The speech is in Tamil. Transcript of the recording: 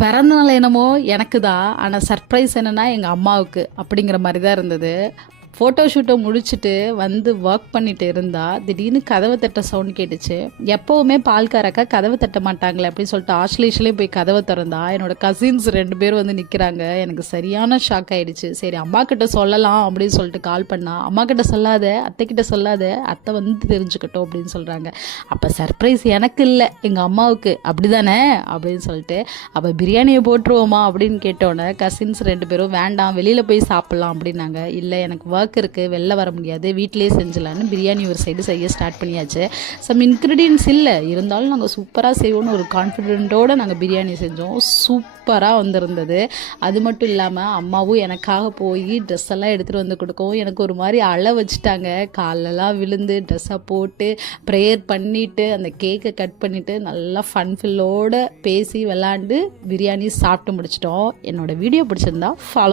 பிறந்தநாள் என்னமோ எனக்கு தான், ஆனால் சர்ப்ரைஸ் என்னென்னா எங்கள் அம்மாவுக்கு அப்படிங்கிற மாதிரி தான் இருந்தது. ஃபோட்டோ ஷூட்டை முடிச்சுட்டு வந்து ஒர்க் பண்ணிட்டு இருந்தா திடீர்னு கதவை தட்ட சவுண்ட் கேட்டுச்சு. எப்போவுமே பால்காரக்கா கதவை தட்ட மாட்டாங்களே அப்படின்னு சொல்லிட்டு ஆஸ்லேஷன்லேயே போய் கதவை திறந்தா. என்னோட கசின்ஸ் 2 பேர் வந்து நிற்கிறாங்க. எனக்கு சரியான ஷாக் ஆகிடுச்சு. சரி அம்மா கிட்ட சொல்லலாம் அப்படின்னு சொல்லிட்டு கால் பண்ணா. அம்மா கிட்ட சொல்லாத, அத்தைக்கிட்ட சொல்லாத, அத்தை வந்து தெரிஞ்சுக்கட்டும் அப்படின்னு சொல்கிறாங்க. அப்போ சர்ப்ரைஸ் எனக்கு இல்லை, எங்கள் அம்மாவுக்கு, அப்படி தானே அப்படின்னு சொல்லிட்டு அப்போ பிரியாணியை போட்டுருவோமா அப்படின்னு கேட்டோன்னே கசின்ஸ் 2 பேரும் வேண்டாம் வெளியில் போய் சாப்பிட்லாம் அப்படின்னாங்க. இல்லை எனக்கு ஒர்க் இருக்குது, வெளில வர முடியாது, வீட்டிலே செஞ்சலான்னு பிரியாணி ஒரு சைடு செய்ய ஸ்டார்ட் பண்ணியாச்சு. சம் இன்க்ரீடியன்ஸ் இல்லை, இருந்தாலும் நாங்கள் சூப்பராக செய்வோன்னு ஒரு கான்ஃபிடென்ட்டோடு நாங்கள் பிரியாணி செஞ்சோம். சூப்பராக வந்திருந்தது. அது மட்டும் இல்லாமல் அம்மாவும் எனக்காக போய் ட்ரெஸ் எல்லாம் எடுத்துகிட்டு வந்து கொடுக்கவும் எனக்கு ஒரு மாதிரி அழ வச்சுட்டாங்க. காலெல்லாம் விழுந்து ட்ரெஸ்ஸை போட்டு ப்ரேயர் பண்ணிவிட்டு அந்த கேக்கை கட் பண்ணிவிட்டு நல்லா ஃபன்ஃபில்லோடு பேசி விளாண்டு பிரியாணி சாப்பிட்டு முடிச்சிட்டோம். என்னோடய வீடியோ பிடிச்சிருந்தா ஃபாலோ